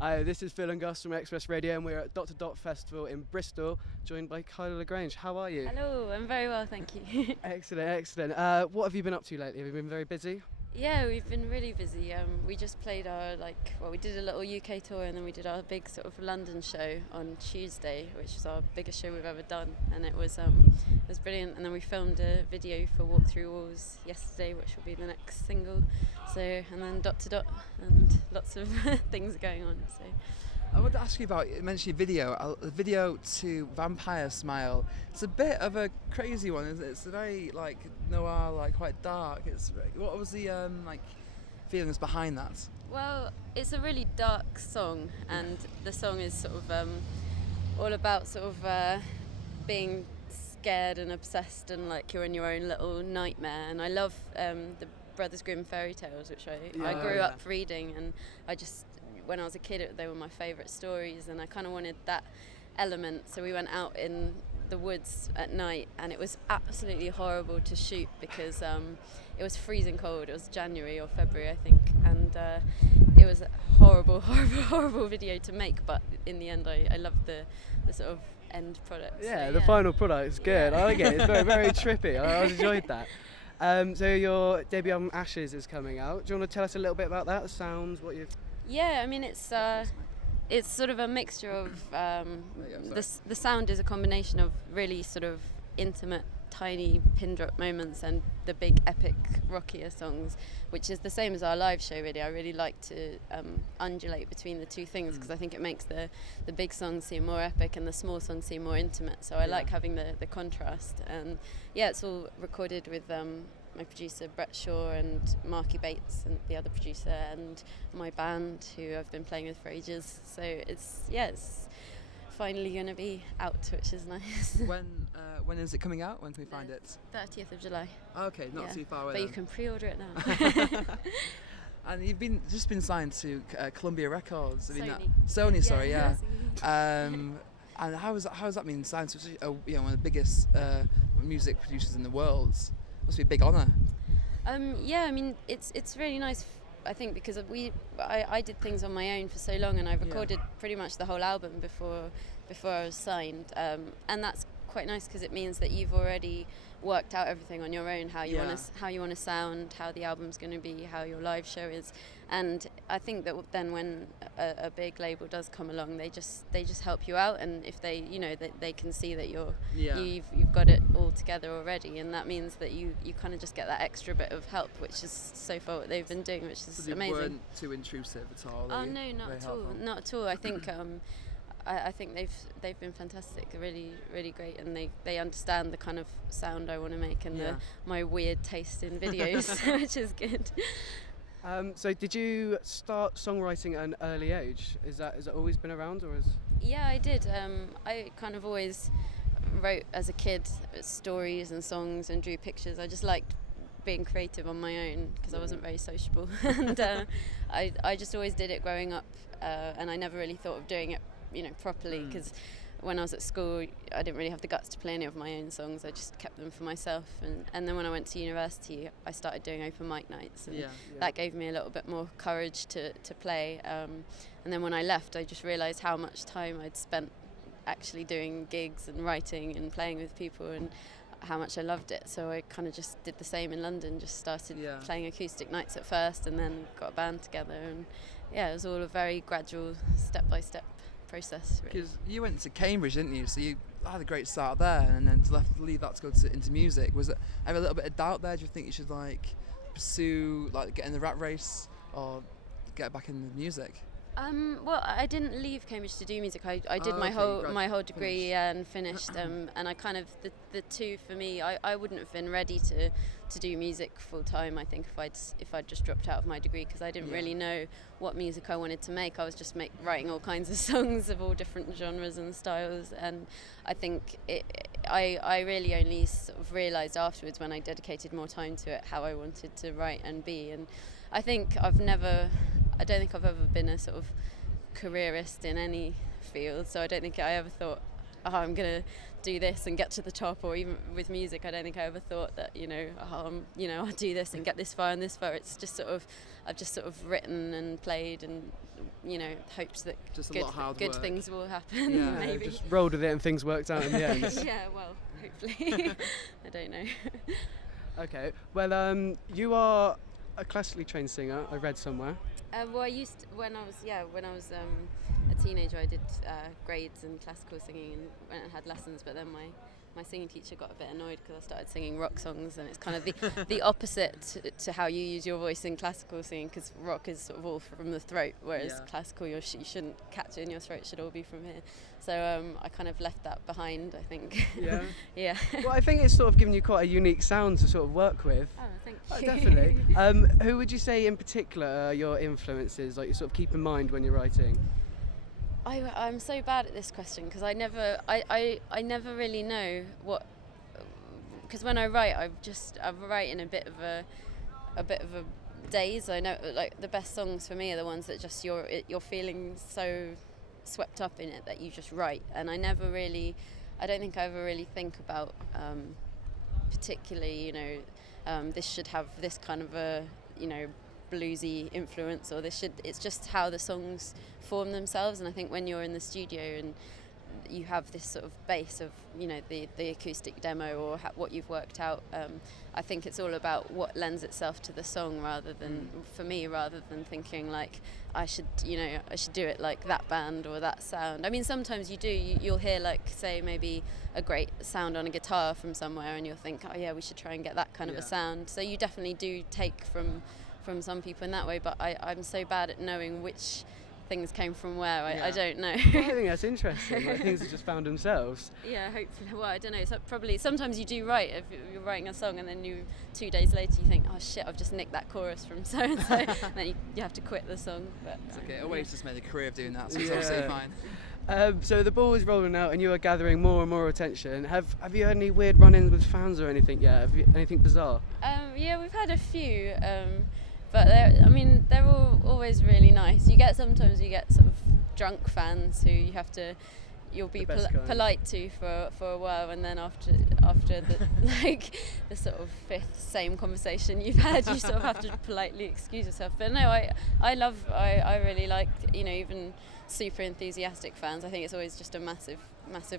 Hi, this is Phil and Gus from Express Radio, and we're at Dot to Dot Festival in Bristol, joined by Kyla La Grange. How are you? Hello, I'm very well, thank you. Excellent, excellent. What have you been up to lately? Have you been very busy? Yeah, we've been really busy. We just played we did a little UK tour and then we did our big sort of London show on Tuesday, which was our biggest show we've ever done, and it was brilliant. And then we filmed a video for Walk Through Walls yesterday, which will be the next single. So, and then Dot to Dot, and lots of things going on. So. I wanted to ask you about, you mentioned your video to Vampire Smile. It's a bit of a crazy one, isn't it? It's very noir, quite dark. What was the feelings behind that? Well, it's a really dark song, and the song is sort of all about being scared and obsessed, and like you're in your own little nightmare. And I love the Brothers Grimm fairy tales, which I grew up reading, and when I was a kid, they were my favourite stories, and I kind of wanted that element. So we went out in the woods at night, and it was absolutely horrible to shoot because it was freezing cold. It was January or February, I think, and it was a horrible video to make. But in the end, I loved the sort of end product. Yeah, so, the final product is good. I like it. It's very, very trippy. I enjoyed that. So your debut album Ashes is coming out. Do you want to tell us a little bit about that? The sounds, what you... Yeah, I mean it's sort of a mixture of the sound is a combination of really sort of intimate, tiny pin drop moments and the big epic rockier songs, which is the same as our live show. Really, I really like to undulate between the two things because I think it makes the big songs seem more epic and the small songs seem more intimate. So I like having the contrast. And yeah, it's all recorded with my producer Brett Shaw and Marky Bates and the other producer and my band who I've been playing with for ages. So it's finally going to be out, which is nice. When is it coming out? When can we find it? 30th of July. Okay, not too far away. But then. you can pre-order it now. And you've just been signed to Columbia Records. Sony. Sorry, yeah. And how has that been signed to one of the biggest music producers in the world? Must be a big honour. Yeah, I mean it's really nice. I think because I did things on my own for so long, and I recorded pretty much the whole album before I was signed, and that's quite nice because it means that you've already worked out everything on your own, how you want to sound, how the album's going to be, how your live show is. And I think that then when a big label does come along, they just help you out, and if they they can see that you've got it all together already, and that means that you kind of just get that extra bit of help, which is so far what they've been doing, which is amazing. They weren't too intrusive at all. Oh no, not at all. I think I think they've been fantastic, really, really great, and they understand the kind of sound I want to make and my weird taste in videos, which is good. So did you start songwriting at an early age? Has that always been around, or is? Yeah, I did. I kind of always wrote as a kid stories and songs and drew pictures. I just liked being creative on my own because I wasn't very sociable, and I just always did it growing up, and I never really thought of doing it properly, because when I was at school I didn't really have the guts to play any of my own songs. I just kept them for myself, and then when I went to university I started doing open mic nights, and that gave me a little bit more courage to play, and then when I left I just realised how much time I'd spent actually doing gigs and writing and playing with people, and how much I loved it. So I kind of just did the same in London, just started playing acoustic nights at first and then got a band together, and it was all a very gradual step-by-step process, really. Because you went to Cambridge, didn't you? So you had a great start there, and then to leave that to go into music. Was it ever a little bit of doubt there? Do you think you should pursue get in the rat race or get back into music? Well, I didn't leave Cambridge to do music. I did my whole degree and finished, and I kind of the two for me. I wouldn't have been ready to do music full time, I think, if I'd just dropped out of my degree, because I didn't really know what music I wanted to make. I was just writing all kinds of songs of all different genres and styles, and I think I really only sort of realised afterwards, when I dedicated more time to it, how I wanted to write and be. And I think I don't think I've ever been a sort of careerist in any field, so I don't think I ever thought oh, I'm gonna do this and get to the top. Or even with music, I don't think I ever thought that, I'll do this and get this far and this far. It's just sort of, I've just sort of written and played and, hoped that Just a lot of hard good work. things will happen. Yeah. Maybe. Just rolled with it and things worked out in the end. Yeah, well, hopefully. I don't know. Okay, well, you are a classically trained singer, I read somewhere. Well, I used when I was a teenager, I did grades in classical singing and went and had lessons. But then my singing teacher got a bit annoyed because I started singing rock songs, and it's kind of the opposite to how you use your voice in classical singing, because rock is sort of all from the throat, whereas classical you shouldn't catch it in your throat; it should all be from here. So I kind of left that behind, I think. Yeah. Yeah. Well, I think it's sort of given you quite a unique sound to sort of work with. Oh, thank you. Definitely. Who would you say in particular are your influences, like you sort of keep in mind when you're writing? I'm so bad at this question because I never really know what, because when I write I write in a bit of a daze. I know, like, the best songs for me are the ones that just you're feeling so swept up in it that you just write, and I don't think I ever really think about particularly this should have this kind of a bluesy influence, or it's just how the songs form themselves. And I think when you're in the studio and you have this sort of base of the acoustic demo or what you've worked out, I think it's all about what lends itself to the song rather than thinking like I should do it like that band or that sound. I mean, sometimes you'll hear, like, say maybe a great sound on a guitar from somewhere and you'll think, oh yeah, we should try and get that kind of a sound. So you definitely do take from some people in that way, but I'm so bad at knowing which things came from where. I don't know. Well, I think that's interesting. Like, things have just found themselves. Yeah, hopefully. Well, I don't know. So probably sometimes you do write, if you're writing a song and then 2 days later you think, oh shit, I've just nicked that chorus from so and so, and then you have to quit the song. But It's okay. Always just made a career of doing that, so it's absolutely fine. So the ball is rolling out and you are gathering more and more attention. Have you had any weird run-ins with fans or anything yet? Anything bizarre? Yeah, we've had a few. But they're all always really nice. Sometimes you get sort of drunk fans who you'll be polite to for a while, and then after the the sort of fifth same conversation you've had, you sort of have to politely excuse yourself. But no, I really like even super enthusiastic fans. I think it's always just a massive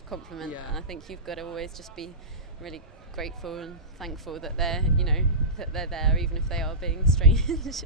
compliment, and I think you've got to always just be really grateful and thankful that they're there, even if they are being strange.